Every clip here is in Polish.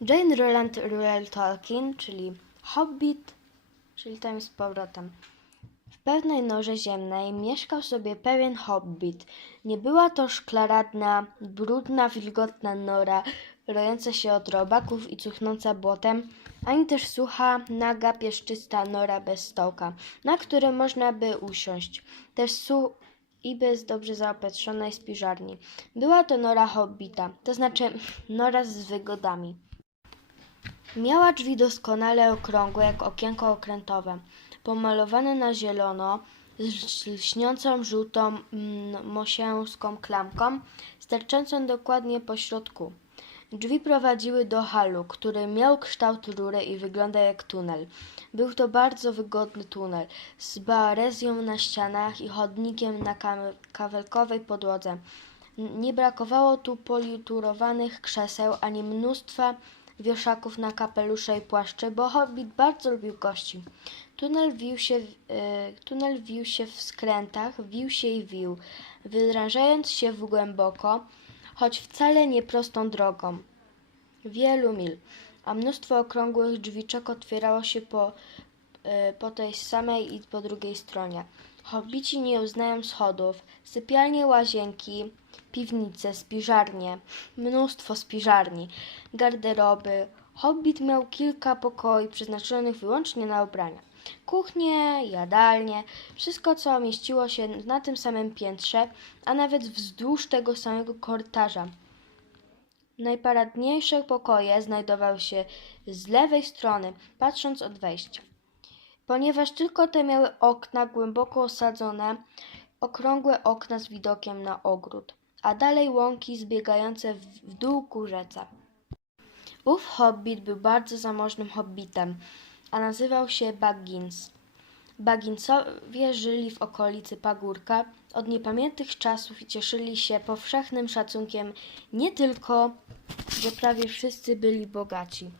Jane Roland Ruel Tolkien, czyli Hobbit, czyli tam z powrotem. W pewnej norze ziemnej mieszkał sobie pewien hobbit. Nie była to szklaradna, brudna, wilgotna nora, rojąca się od robaków i cuchnąca błotem, ani też sucha, naga, pieszczysta nora bez stołka, na którym można by usiąść. Też su i bez dobrze zaopatrzonej spiżarni. Była to nora hobbita, to znaczy nora z wygodami. Miała drzwi doskonale okrągłe, jak okienko okrętowe, pomalowane na zielono, z lśniącą żółtą mm, mosięską klamką, sterczącą dokładnie po środku. Drzwi prowadziły do halu, który miał kształt rury i wyglądał jak tunel. Był to bardzo wygodny tunel, z baarezją na ścianach i chodnikiem na kawelkowej podłodze. Nie brakowało tu poliuturowanych krzeseł ani mnóstwa wieszaków na kapelusze i płaszcze, bo hobbit bardzo lubił gości. Tunel wił się, w- e, tunel wił się w skrętach, wił się i wił, wydrążając się w głęboko, choć wcale nie prostą drogą. Wielu mil, a mnóstwo okrągłych drzwiczek otwierało się po, e, po tej samej i po drugiej stronie. Hobbici nie uznają schodów, sypialnie, łazienki, piwnice, spiżarnie, mnóstwo spiżarni, garderoby. Hobbit miał kilka pokoi przeznaczonych wyłącznie na ubrania. Kuchnie, jadalnie, wszystko co mieściło się na tym samym piętrze, a nawet wzdłuż tego samego korytarza. Najparadniejsze pokoje znajdowały się z lewej strony, patrząc od wejścia. Ponieważ tylko te miały okna głęboko osadzone, okrągłe okna z widokiem na ogród, a dalej łąki zbiegające w, dół ku rzece. Ów hobbit był bardzo zamożnym hobbitem, a nazywał się Baggins. Bagginsowie żyli w okolicy pagórka od niepamiętnych czasów i cieszyli się powszechnym szacunkiem nie tylko, że prawie wszyscy byli bogaci,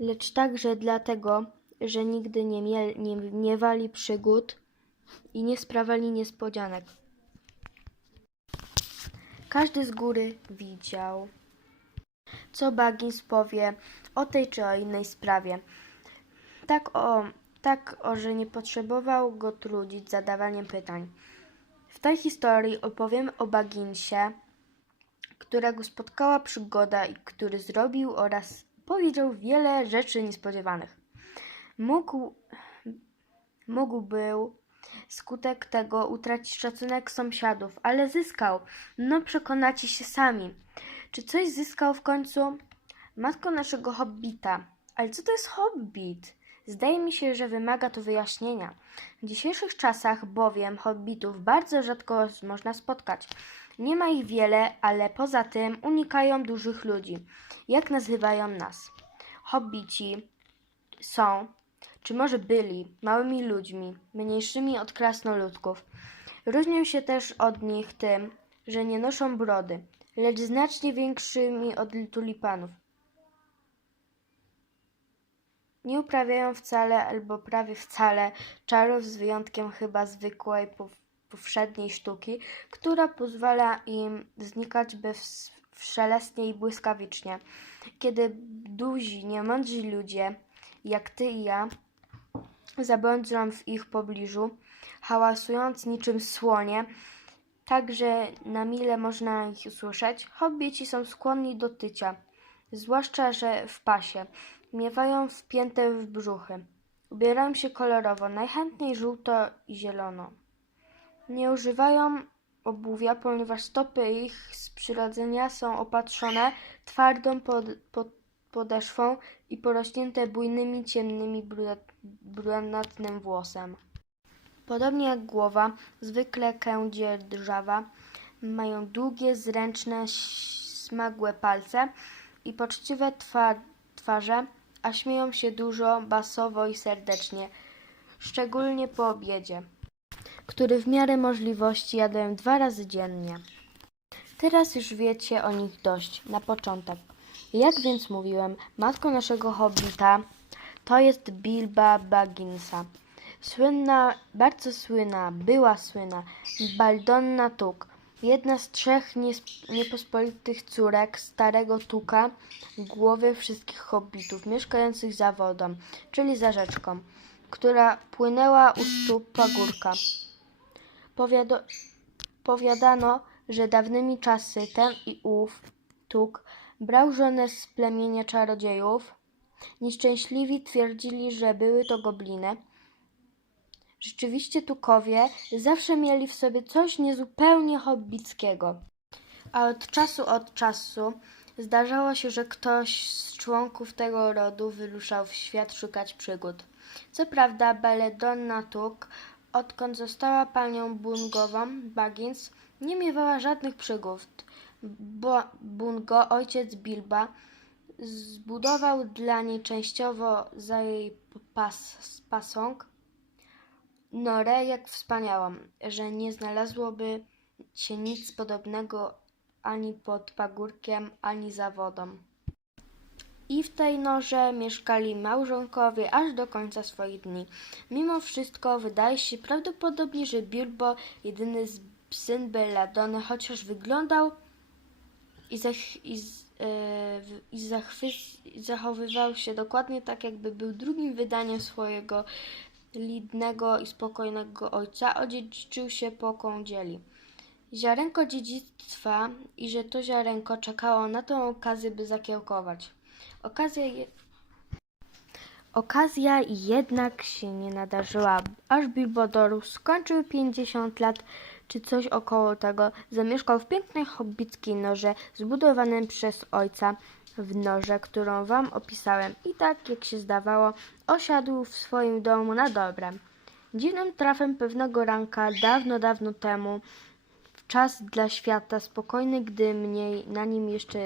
lecz także dlatego, że nigdy nie, mieli, nie miewali przygód i nie sprawali niespodzianek. Każdy z góry widział, co Baggins powie o tej czy o innej sprawie. Tak o, tak o, że nie potrzebował go trudzić zadawaniem pytań. W tej historii opowiem o Bagginsie, którego spotkała przygoda i który zrobił oraz powiedział wiele rzeczy niespodziewanych. Mógł, mógł był skutek tego utracić szacunek sąsiadów, ale zyskał. No przekonacie się sami. Czy coś zyskał w końcu? Matko naszego hobbita. Ale co to jest hobbit? Zdaje mi się, że wymaga to wyjaśnienia. W dzisiejszych czasach bowiem hobbitów bardzo rzadko można spotkać. Nie ma ich wiele, ale poza tym unikają dużych ludzi. Jak nazywają nas? Hobbici są, czy może byli, małymi ludźmi, mniejszymi od krasnoludków. Różnią się też od nich tym, że nie noszą brody, lecz znacznie większymi od tulipanów. Nie uprawiają wcale albo prawie wcale czarów z wyjątkiem chyba zwykłej, pow- powszedniej sztuki, która pozwala im znikać bezszelestnie i błyskawicznie. Kiedy duzi, niemądrzy ludzie, jak ty i ja, zabłądzą w ich pobliżu, hałasując niczym słonie, tak że na mile można ich usłyszeć, hobbici są skłonni do tycia, zwłaszcza, że w pasie, miewają wpięte w brzuchy. Ubierają się kolorowo, najchętniej żółto i zielono. Nie używają obuwia, ponieważ stopy ich z przyrodzenia są opatrzone twardą pod, pod, podeszwą i porośnięte bujnymi, ciemnymi, brunatnym włosem. Podobnie jak głowa, zwykle kędzie drżawa, mają długie, zręczne, smagłe palce i poczciwe twa- twarze, a śmieją się dużo, basowo i serdecznie, szczególnie po obiedzie, który w miarę możliwości jadają dwa razy dziennie. Teraz już wiecie o nich dość, na początek. Jak więc mówiłem, matką naszego hobbita to jest Bilba Bagginsa. Słynna, bardzo słynna, była słynna Baldonna Tuk. Jedna z trzech niepospolitych córek starego Tuka, głowy wszystkich hobbitów mieszkających za wodą, czyli za rzeczką, która płynęła u stóp pagórka. Powiado- powiadano, że dawnymi czasy ten i ów Tuk brał żonę z plemienia czarodziejów. Nieszczęśliwi twierdzili, że były to gobliny. Rzeczywiście Tukowie zawsze mieli w sobie coś niezupełnie hobbickiego. A od czasu od czasu zdarzało się, że ktoś z członków tego rodu wyruszał w świat szukać przygód. Co prawda Belladonna Tuk, odkąd została panią Bungową Baggins, nie miewała żadnych przygód, Bungo, ojciec Bilba, zbudował dla niej częściowo za jej pas, pasąg Norę jak wspaniałą, że nie znalazłoby się nic podobnego ani pod pagórkiem, ani za wodą. I w tej norze mieszkali małżonkowie aż do końca swoich dni. Mimo wszystko wydaje się prawdopodobnie, że Bilbo, jedyny syn Belladony, chociaż wyglądał i, zach- i, z- e, i, zachwy- zachowywał się dokładnie tak, jakby był drugim wydaniem swojego lidnego i spokojnego ojca, odziedziczył się po kądzieli. Ziarenko dziedzictwa i że to ziarenko czekało na tą okazję, by zakiełkować. Okazja, je... Okazja jednak się nie nadarzyła, aż Bilbo dorósł, skończył 50 lat czy coś około tego, zamieszkał w pięknej hobbickiej norze zbudowanej przez ojca w norze, którą wam opisałem i tak, jak się zdawało, osiadł w swoim domu na dobre. Dziwnym trafem pewnego ranka, dawno, dawno temu, w czas dla świata spokojny, gdy mnie na nim jeszcze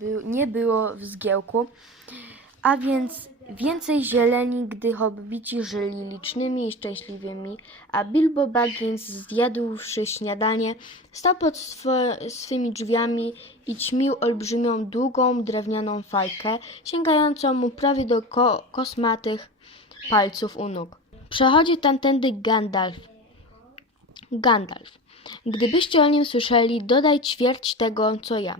był, nie było w zgiełku, a więc więcej zieleni, gdy hobbici żyli licznymi i szczęśliwymi, a Bilbo Baggins zjadłszy śniadanie, stał pod swo- swymi drzwiami i ćmił olbrzymią, długą, drewnianą fajkę, sięgającą mu prawie do ko- kosmatych palców u nóg. Przechodzi tamtędy Gandalf. Gandalf. Gdybyście o nim słyszeli, dodaj ćwierć tego, co ja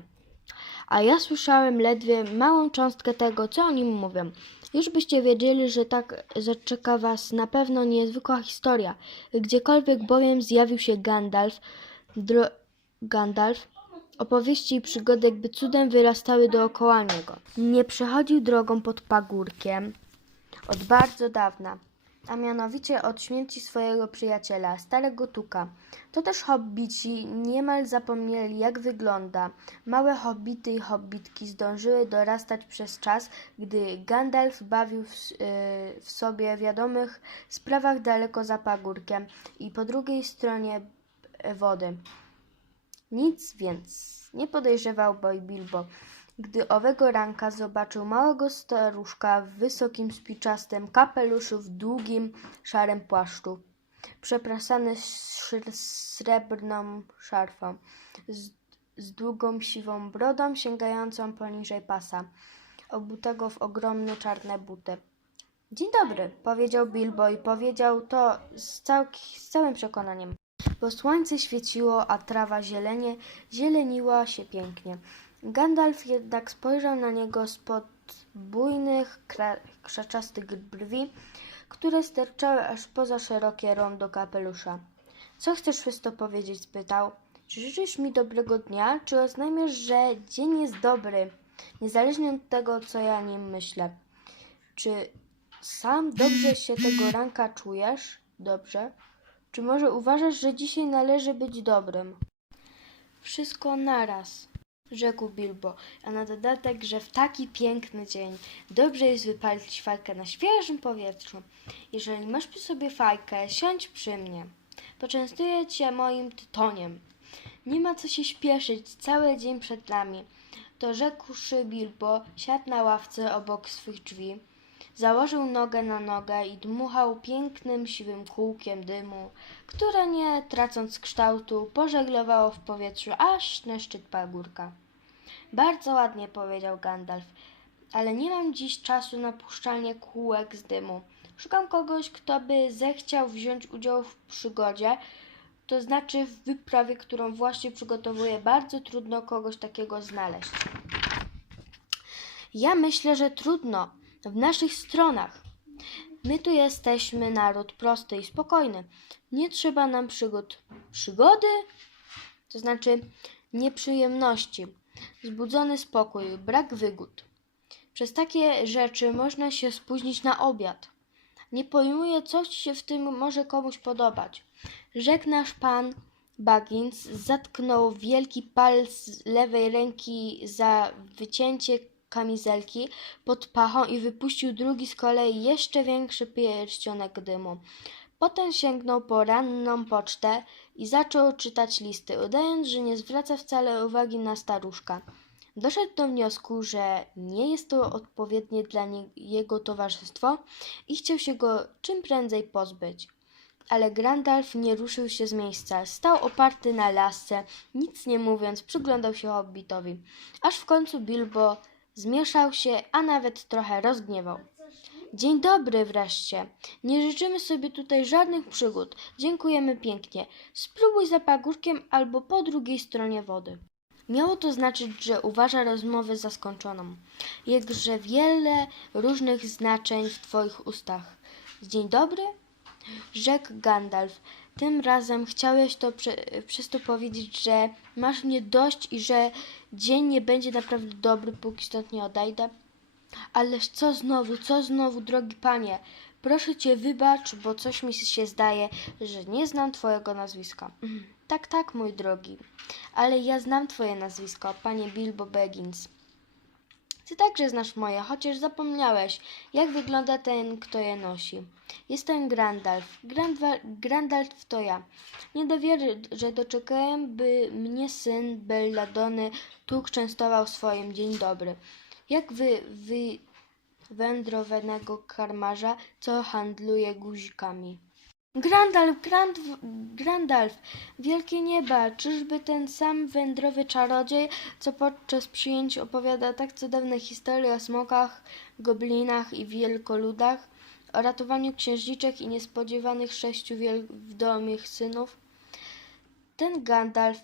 a ja słyszałem ledwie małą cząstkę tego, co o nim mówią. Już byście wiedzieli, że tak że czeka was na pewno niezwykła historia. Gdziekolwiek bowiem zjawił się Gandalf, dro... Gandalf, opowieści i przygody jakby cudem wyrastały dookoła niego. Nie przechodził drogą pod pagórkiem od bardzo dawna, a mianowicie od śmierci swojego przyjaciela, starego Tuka. To też hobbici niemal zapomnieli, jak wygląda. Małe hobbity i hobbitki zdążyły dorastać przez czas, gdy Gandalf bawił w, yy, w sobie wiadomych sprawach daleko za pagórkiem i po drugiej stronie wody. Nic więc nie podejrzewał Boy Bilbo, gdy owego ranka zobaczył małego staruszka w wysokim spiczastym kapeluszu w długim, szarym płaszczu, przeprasany srebrną szarfą, z, z długą siwą brodą sięgającą poniżej pasa, obutego w ogromne czarne buty. Dzień dobry, powiedział Bilbo i powiedział to z, całk- z całym przekonaniem bo słońce świeciło, a trawa zielenie zieleniła się pięknie. Gandalf jednak spojrzał na niego spod bujnych, krzaczastych brwi, które sterczały aż poza szerokie rondo kapelusza. Co chcesz przez to powiedzieć? spytał. Czy życzysz mi dobrego dnia, czy oznajmiasz, że dzień jest dobry, niezależnie od tego, co ja nim myślę? Czy sam dobrze się tego ranka czujesz? Dobrze? Czy może uważasz, że dzisiaj należy być dobrym? Wszystko naraz, rzekł Bilbo, a na dodatek, że w taki piękny dzień dobrze jest wypalić fajkę na świeżym powietrzu. Jeżeli masz przy sobie fajkę, siądź przy mnie. Poczęstuję cię moim tytoniem. Nie ma co się śpieszyć, cały dzień przed nami. To rzekłszy Bilbo, siadł na ławce obok swych drzwi, założył nogę na nogę i dmuchał pięknym siwym kółkiem dymu, które nie tracąc kształtu pożeglowało w powietrzu aż na szczyt pagórka. Bardzo ładnie powiedział Gandalf, ale nie mam dziś czasu na puszczanie kółek z dymu. Szukam kogoś, kto by zechciał wziąć udział w przygodzie, to znaczy w wyprawie, którą właśnie przygotowuję, bardzo trudno kogoś takiego znaleźć. Ja myślę, że trudno w naszych stronach. My tu jesteśmy naród prosty i spokojny. Nie trzeba nam przygód. Przygody? To znaczy nieprzyjemności, zbudzony spokój, brak wygód. Przez takie rzeczy można się spóźnić na obiad. Nie pojmuję, co się w tym może komuś podobać. Rzekł nasz pan Baggins, zatknął wielki palec lewej ręki za wycięcie kamizelki pod pachą i wypuścił drugi z kolei jeszcze większy pierścionek dymu. Potem sięgnął po ranną pocztę i zaczął czytać listy, udając, że nie zwraca wcale uwagi na staruszka. Doszedł do wniosku, że nie jest to odpowiednie dla jego towarzystwo i chciał się go czym prędzej pozbyć. Ale Grandalf nie ruszył się z miejsca. Stał oparty na lasce, nic nie mówiąc, przyglądał się hobbitowi. Aż w końcu Bilbo zmieszał się, a nawet trochę rozgniewał. Dzień dobry wreszcie. Nie życzymy sobie tutaj żadnych przygód. Dziękujemy pięknie. Spróbuj za pagórkiem albo po drugiej stronie wody. Miało to znaczyć, że uważa rozmowę za skończoną. Jakże wiele różnych znaczeń w twoich ustach. Dzień dobry? Rzekł Gandalf. Tym razem chciałeś to prze, przez to powiedzieć, że masz mnie dość i że dzień nie będzie naprawdę dobry, póki stąd nie odejdę? Ależ co znowu, co znowu, drogi panie? Proszę cię, wybacz, bo coś mi się zdaje, że nie znam twojego nazwiska. Mhm. Tak, tak, mój drogi, ale ja znam twoje nazwisko, panie Bilbo Baggins. Ty także znasz moje, chociaż zapomniałeś, jak wygląda ten, kto je nosi. Jestem Grandalf. Grandwa- Grandalf to ja. Nie do wiary, że doczekałem, by mnie syn Belladony tu częstował swoim dzień dobry. Jak wy, wy wędrowanego karmarza, co handluje guzikami. Grandalf, Grand, Grandalf, wielkie nieba, czyżby ten sam wędrowy czarodziej, co podczas przyjęć opowiada tak cudowne historie o smokach, goblinach i wielkoludach, o ratowaniu księżniczek i niespodziewanych sześciu wieldomych synów? Ten Gandalf,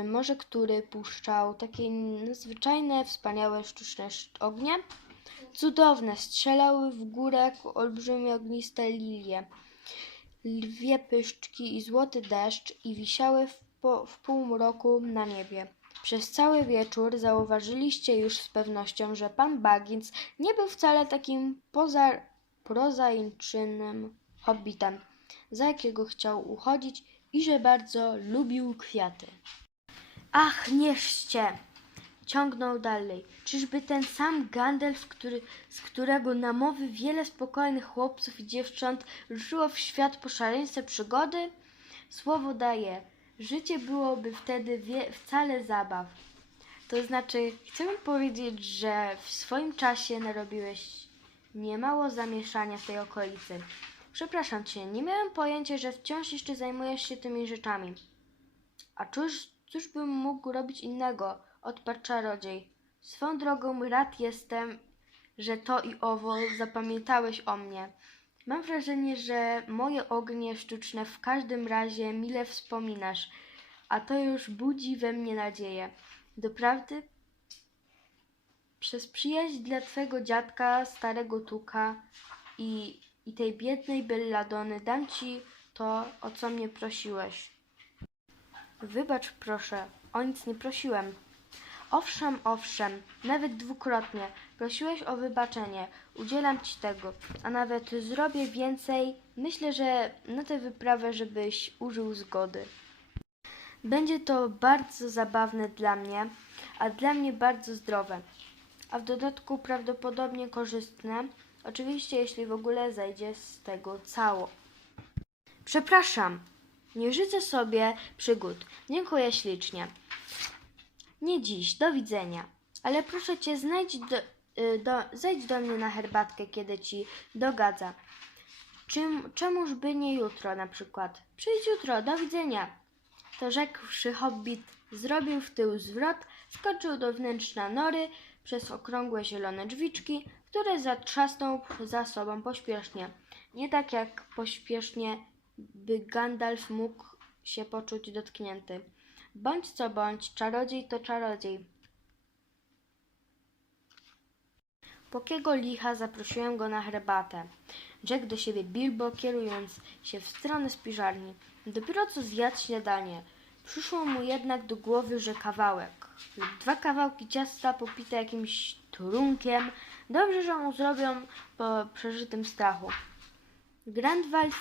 y, może który puszczał takie nadzwyczajne, wspaniałe, sztuczne sz- ognie? Cudowne, strzelały w górę olbrzymie ogniste lilie, lwie pyszczki i złoty deszcz i wisiały w, po, w półmroku na niebie. Przez cały wieczór zauważyliście już z pewnością, że pan Baggins nie był wcale takim poza, prozaicznym hobbitem, za jakiego chciał uchodzić i że bardzo lubił kwiaty. Ach, nieszcie! Ciągnął dalej. Czyżby ten sam Gandalf, który, z którego na mowy wiele spokojnych chłopców i dziewcząt ruszyło w świat po szaleństwie przygody? Słowo daje, życie byłoby wtedy wie, wcale zabaw. To znaczy, chciałbym powiedzieć, że w swoim czasie narobiłeś niemało zamieszania w tej okolicy. Przepraszam cię, nie miałem pojęcia, że wciąż jeszcze zajmujesz się tymi rzeczami. A cóż, cóż bym mógł robić innego? Odparł czarodziej. Swą drogą rad jestem, że to i owo zapamiętałeś o mnie. Mam wrażenie, że moje ognie sztuczne w każdym razie mile wspominasz, a to już budzi we mnie nadzieję. Doprawdy? Przez przyjaźń dla twego dziadka, starego Tuka i, i tej biednej Belladony dam ci to, o co mnie prosiłeś. Wybacz proszę, o nic nie prosiłem. Owszem, owszem, nawet dwukrotnie. Prosiłeś o wybaczenie. Udzielam ci tego, a nawet zrobię więcej. Myślę, że na tę wyprawę, żebyś użył zgody. Będzie to bardzo zabawne dla mnie, a dla mnie bardzo zdrowe. A w dodatku prawdopodobnie korzystne. Oczywiście, jeśli w ogóle zajdzie z tego cało. Przepraszam, nie życzę sobie przygód. Dziękuję ślicznie. Nie dziś, do widzenia. Ale proszę cię, znajdź do, y, do, zejdź do mnie na herbatkę, kiedy ci dogadza. Czym, czemuż by nie jutro na przykład? Przyjdź jutro, do widzenia. To rzekłszy hobbit, zrobił w tył zwrot, skoczył do wnętrza nory przez okrągłe zielone drzwiczki, które zatrzasnął za sobą pośpiesznie. Nie tak jak pośpiesznie, by Gandalf mógł się poczuć dotknięty. Bądź co bądź, czarodziej to czarodziej. Pokiego licha zaprosiłem go na herbatę. Rzekł do siebie Bilbo, kierując się w stronę spiżarni. Dopiero co zjadł śniadanie. Przyszło mu jednak do głowy, że kawałek lub dwa kawałki ciasta popite jakimś trunkiem dobrze, że mu zrobią po przeżytym strachu. Grandwald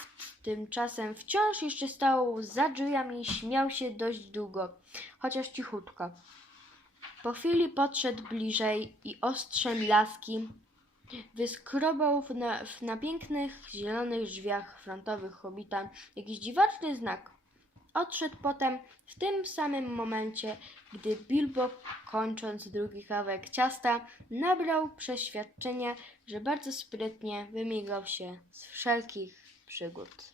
tymczasem wciąż jeszcze stał za drzwiami i śmiał się dość długo, chociaż cichutko. Po chwili podszedł bliżej i ostrzem laski wyskrobał w na, w, na pięknych, zielonych drzwiach frontowych hobita jakiś dziwaczny znak. Odszedł potem w tym samym momencie, gdy Bilbo, kończąc drugi kawałek ciasta, nabrał przeświadczenia, że bardzo sprytnie wymigał się z wszelkich przygód.